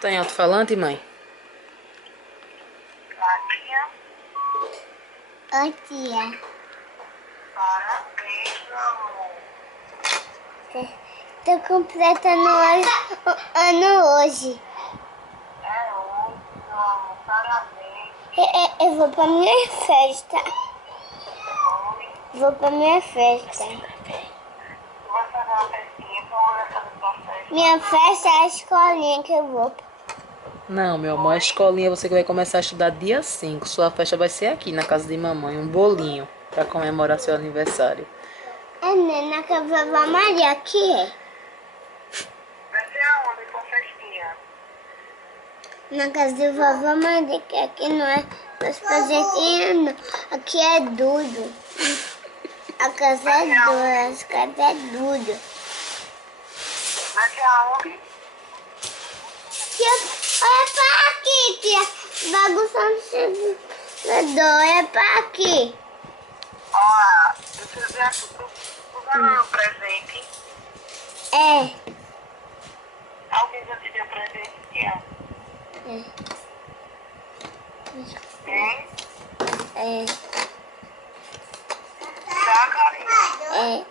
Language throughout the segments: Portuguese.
Tá em alto-falante, mãe? Tia, Oi, tia. parabéns, meu amor. Tô completando o ano hoje. É hoje, meu amor, parabéns. Eu vou pra minha festa. Oi. Vou pra minha festa. Tu vai fazer uma festinha, como vai fazer tua festa? Minha festa é a escolinha que eu vou. Não, meu amor, a escolinha você que vai começar a estudar dia 5. Sua festa vai ser aqui na casa de mamãe, um bolinho pra comemorar seu aniversário. É, né? Na casa da Vovó Maria, aqui é. Vai ser aonde tua festinha? Na casa da Vovó Maria, que aqui não é meus presentinhos, não. Aqui é duro. A casa é dura, as casas é duro. Vai ser aonde? Olha pra aqui, tia. Bagunçando o olha pra aqui. Ó, deixa eu ver aqui. Tu ganhou um presente? É. Alguém já te deu presente, tia? Hein? É. Já, carinha? É.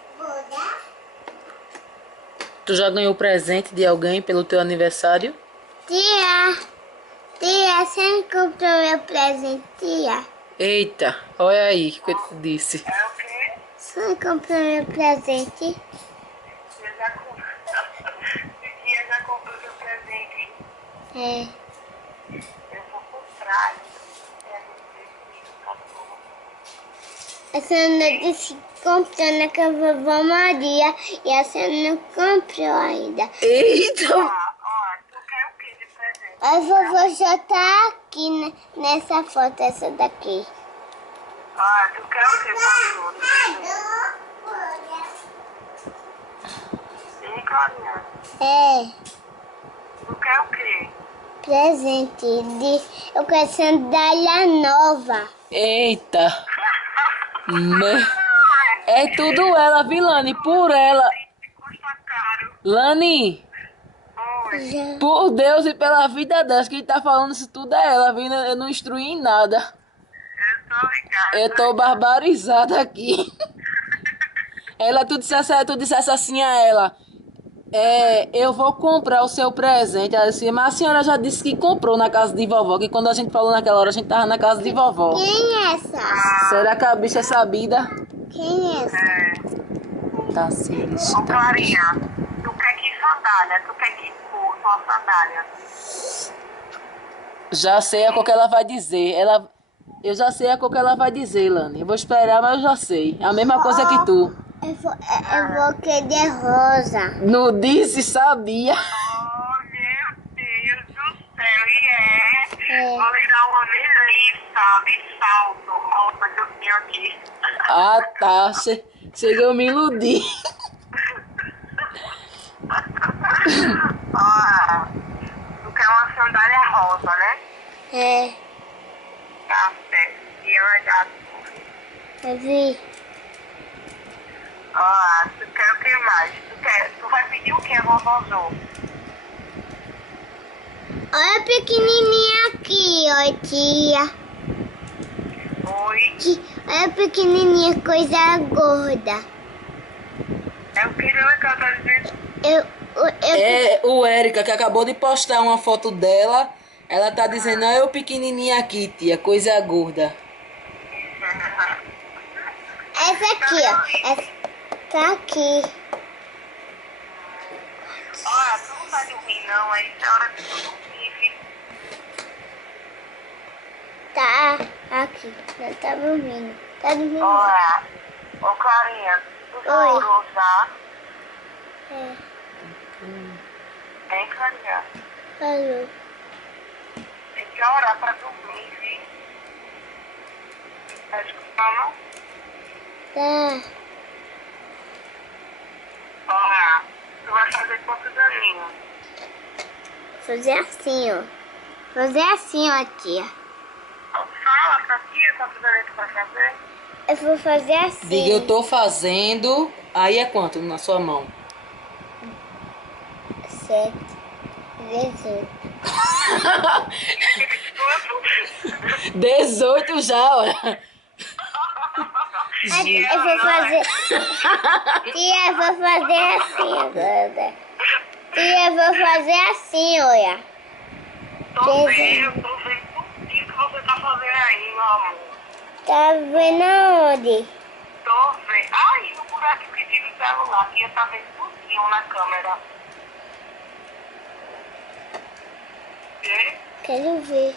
Tu já ganhou presente de alguém pelo teu aniversário? Tia, você me comprou meu presente, tia? Eita, olha aí o que eu te disse. É o quê? Você me comprou meu presente? Você já comprou? Tia já comprou seu presente? É. Eu vou comprar. A senhora disse que comprou na casa da Vovó Maria e a senhora não comprou ainda. Eita! Ó, tu quer o quê de presente? A vovó já tá aqui nessa foto, essa daqui. Ah, tu quer o quê, pastor? Sim, Clarinha. É. Tu quer o quê? Presente de... Eu quero sandália nova. Eita! É tudo ela, viu, Lani? Por ela. Custa caro. Lani, Oi. Já. por Deus e pela vida dela, quem tá falando isso tudo é ela, viu? Eu não instruí em nada. Eu tô ligada. Eu tô barbarizada aqui. Tu dissesse assim a ela, eu vou comprar o seu presente. Ela disse, mas a senhora já disse que comprou na casa de vovó, que quando a gente falou naquela hora, a gente tava na casa de vovó. Quem é essa? Será que a bicha é sabida? Quem é essa? É. Tá sim, Ô, Clarinha, tu quer que sandália? Tu quer que cor tua sandália? Já sei a cor que ela vai dizer. Eu já sei a cor que ela vai dizer, Lani. Eu vou esperar, mas eu já sei. A mesma coisa que tu. Eu vou querer rosa. Não disse, sabia. Oh, meu Deus do céu, e É. vou lhe dar uma melissa de salto, a outra que eu tinha aqui. Ah, tá. Chegou a me iludir. Ah, tu quer uma sandália rosa, né? É. Tá certo. E ela já... Eu vi. Ah, tu quer o que mais? Tu vai pedir o que, vovózô? Olha a pequenininha aqui, ó, tia. Oi? Olha a pequenininha, coisa gorda. É o que ela tá dizendo? É o Érica, que acabou de postar uma foto dela. Ela tá dizendo, olha eu pequenininha aqui, tia, coisa gorda. Essa aqui, ó. Essa tá aqui. Olha, tu não vai dormir não, aí é hora de tu dormir, viu? Tá aqui. Já tá dormindo. Tá dormindo. Olha, ô Clarinha, tu já Oi. orou já? É. Hein, Clarinha? Falou. Tem que orar pra dormir, viu? Tá escutando, não? Tá. Olha, tu vai fazer quantos aninhos? Fazer assim, ó. Fazer assim, ó, tia. Fala pra tia quantos aninhos tu vai fazer. Eu vou fazer assim. Diga, eu tô fazendo. Aí é quanto na sua mão? 7, 18. Quanto? 18 já, olha. Eu vou fazer. Tia, eu vou fazer assim agora. Tia, eu vou fazer assim, olha. Tô vendo tudo que você tá fazendo aí, meu amor. Tá vendo aonde? Tô vendo. Ai, no buraco que tinha no celular, que ia tá vendo tudinho na câmera. E? Quero ver.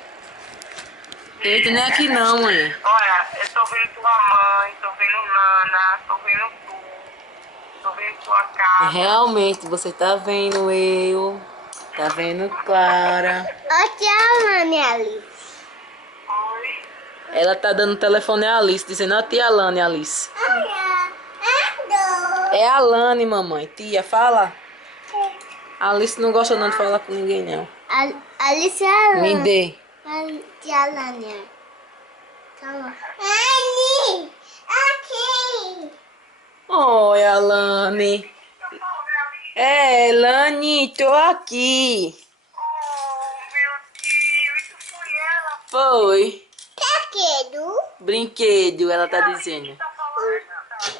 Eita, não é aqui não, mãe. Olha, eu tô vendo tua mãe, tô vendo Nana, tô vendo tu, tô vendo tua casa. Realmente, você tá vendo eu. Tá vendo Clara. Ó, tia Lani ali. Oi? Ela tá dando o telefone à Alice, dizendo a tia Alane, Alice. Olha, É a Alane, mamãe. Tia, fala. A Alice não gosta não de falar com ninguém, não. Alice é a Me Lani. dê. Tia Lani. Toma. Lani, aqui. Oi, Alane. É, Lani, tô aqui. Oh, meu Deus, isso foi ela. Foi. Brinquedo. Brinquedo, ela tá dizendo. Tá falando?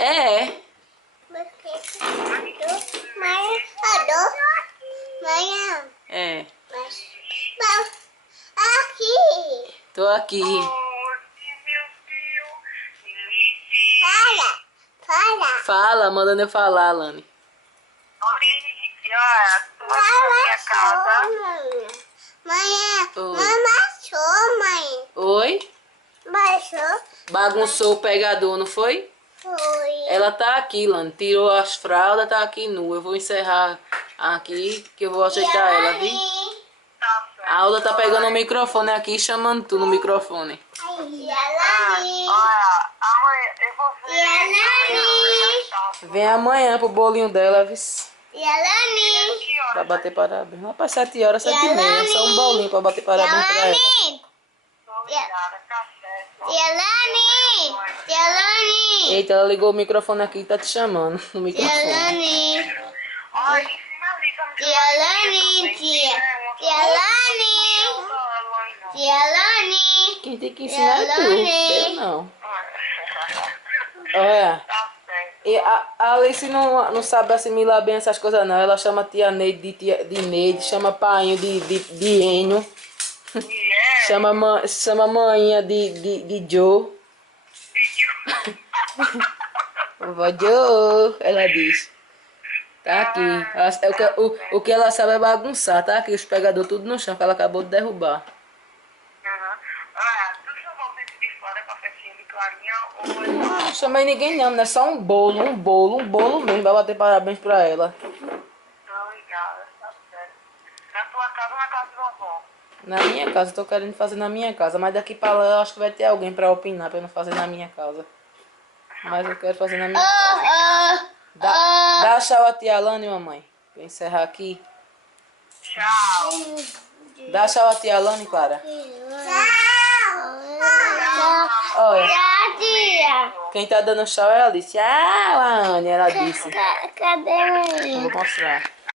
É. Brinquedo. Mãe, adoro. Mãe, É. aqui. Tô aqui. Oh, meu Deus. Lili. Fala. Fala, mandando eu falar, Alane. Lili, olha, tu vai pra minha casa. Mãe, Oi. baixou, mãe. Oi? Baixou. Bagunçou o pegador, não foi? Foi. Ela tá aqui, Lane. Tirou as fraldas, tá aqui nua. Eu vou encerrar aqui, que eu vou ajeitar ela, viu? Tá certo. A Alda tá pegando o microfone aqui e chamando tu no microfone. E a Lani. Olha, amanhã eu vou ver. E a Lani. Vem amanhã pro bolinho dela, vis. E a Lani. Que hora? Pra bater parabéns. Rapaz, 7 horas, 7h30. Só um bolinho pra bater E a parabéns pra ela. Lani. Tô ligada, tá certo. E a Lani. E a Lani. Eita, ela ligou o microfone aqui e tá te chamando no E a microfone. Lani. Olha, ensina ali que eu não E a Lani, tia. E a Lani. E a Lani. Quem tem que ensinar é tu, eu não. Olha, Tá certo. e a Alice não sabe assimilar bem essas coisas não. Ela chama tia Neide de Neide, chama painho de Enio, E é. chama manhinha de Joe. Vovó Joe, ela diz. Tá aqui. O que ela sabe é bagunçar, tá aqui os pegadores tudo no chão que ela acabou de derrubar. Olha, tu chamou o gente de fora pra festinha de Clarinha ou Não chamei ninguém não, é só um bolo mesmo, vai bater parabéns pra ela. tô ligada, tá certo. Na tua casa ou na casa do vovó? Na minha casa, eu tô querendo fazer na minha casa, mas daqui pra lá eu acho que vai ter alguém pra opinar pra eu não fazer na minha casa. Mas eu quero fazer na minha casa. Dá tchau a tia Alane, mamãe. Pra eu encerrar aqui. Tchau. Dá tchau a tia Alane, Clara. Olha, Tchau, tia. quem tá dando tchau é a Alice. Ah, Alane, ela disse. Cadê a Vou mostrar.